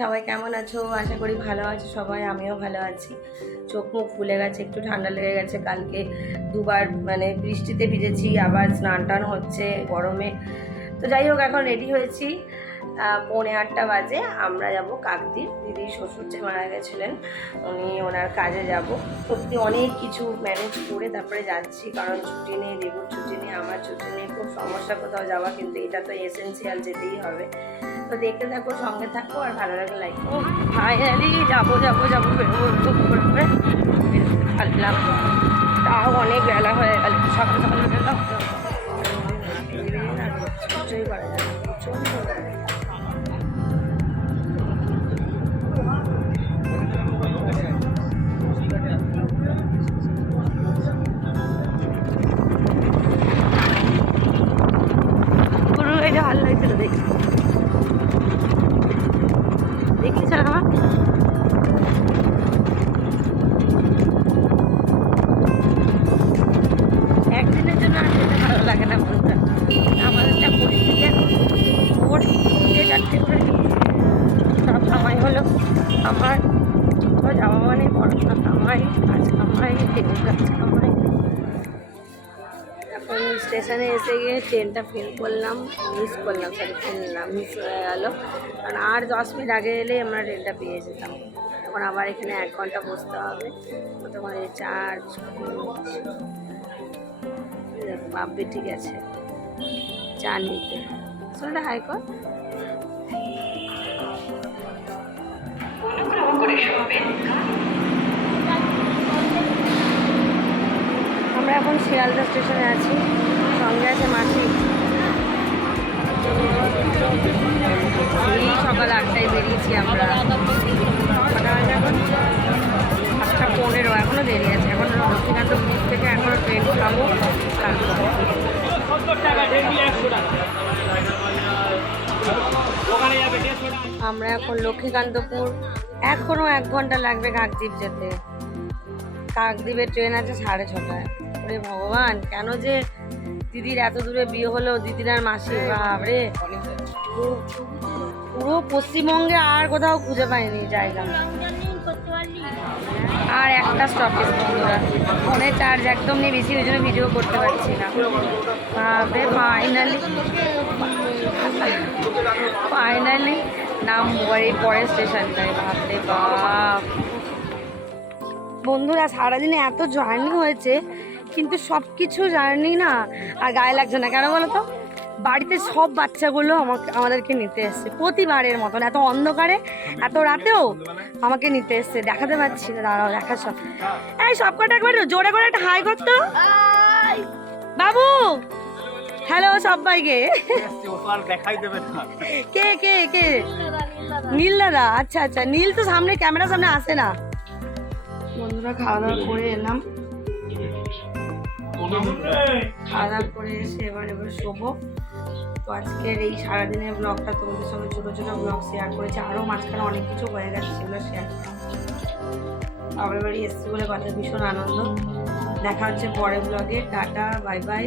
সবাই কেমন আছো? আশা করি ভালো আছো সবাই, আমিও ভালো আছি। চোখ মুখ ফুলে গেছে, একটু ঠান্ডা লেগে গেছে। কালকে দুবার মানে বৃষ্টিতে ভিজেছি, আবার স্নান টান হচ্ছে গরমে। তো যাই হোক, এখন রেডি হয়েছি। পৌনে আটটা বাজে, আমরা যাব কাকদ্বীপ। দিদির শ্বশুর যে মারা গেছিলেন, উনি ওনার কাজে যাব। সত্যি অনেক কিছু ম্যানেজ করে তারপরে যাচ্ছি, কারণ ছুটি নেই, দেবুর ছুটি নেই, আমার ছুটি নেই, খুব সমস্যা কোথাও যাওয়া, কিন্তু এটা তো এসেন্সিয়াল যেতেই হবে। তো দেখতে থাকো, সঙ্গে থাকো আর ভালো লাগলে লাইক ফাইনালি যাব যাব যাব, বেরোবো বেরোবো করে পারলাম তাও অনেক বেলা হয়ে গেল। সকাল সকাল বেরোলাম করা যায় কামাই কাজ কামাই টেবিল কাজ কামাই এখন স্টেশনে এসে গিয়ে ট্রেনটা ফেল করলাম মিস করলাম সরি ফেল না মিস হয়ে গেল। কারণ আর দশ মিনিট আগে এলেই আমরা ট্রেনটা পেয়ে যেতাম। এখন আবার এখানে এক ঘণ্টা বসতে হবে। তখন এই চার্জ ভাববে ঠিক আছে। চা নিতে। শোনটা হাই কর। এখন শিয়ালদা স্টেশনে আছি। সঙ্গে আছে মাসি। এই সকাল আটটায় বেরিয়েছি আমরা। আটটা পনেরো এখনও দেরি আছে। এখন লক্ষ্মীকান্ত ব্রিজ থেকে এখনও ট্রেন তারপর আমরা এখন লক্ষ্মীকান্তপুর। এখনও এক ঘণ্টা লাগবে কাকদ্বীপ যেতে। কাকদ্বীপের ট্রেন আছে সাড়ে ছটায়। ওরে ভগবান, কেন যে দিদির এত দূরে বিয়ে হলো দিদির আর মাসির বাবরে পুরো- পুরো পশ্চিমবঙ্গে আর কোথাও খুঁজে পাইনি জায়গা। আর একটা স্টপেজ বন্ধুরা ফোনে চার্জ একদম নেই, বেশি, ওই জন্য ভিডিও করতে পারছি না। বাপরে ফাইনালি ফাইনালি নাম এই পরের স্টেশনটায় বাপরে বাপ। বন্ধুরা সারাদিনে এত জার্নি হয়েছে কিন্তু সব কিছু জার্নি না আর গায়ে লাগছে না। কেন বলো তো বাড়িতে সব বাচ্চাগুলো আমাকে আমাদেরকে নিতে এসছে প্রতিবারের মতন। এত অন্ধকারে এত রাতেও আমাকে নিতে এসছে। দেখাতে পারছি না দাঁড়াও দেখা সব এই সব কটা একবার জোরে করে একটা হাই করতো। বাবু! হ্যালো সবাইকে দেখাই কে কে কে? নীল দাদা। আচ্ছা আচ্ছা নীল তো সামনে ক্যামেরা সামনে আসে না। বন্ধুরা খাওয়া দাওয়া করে এলাম। খাওয়া দাওয়া করে এসে এবার এবার শোবো। তো আজকের এই সারাদিনের ব্লগটা তোমাদের সঙ্গে ছোটো ছোটো ব্লগ শেয়ার করেছি। আরও মাঝখানে অনেক কিছু হয়ে গেছে সেগুলো শেয়ার বাবার বাড়ি এসছি বলে কথা, ভীষণ আনন্দ। দেখা হচ্ছে পরের ব্লগে টাটা বাই বাই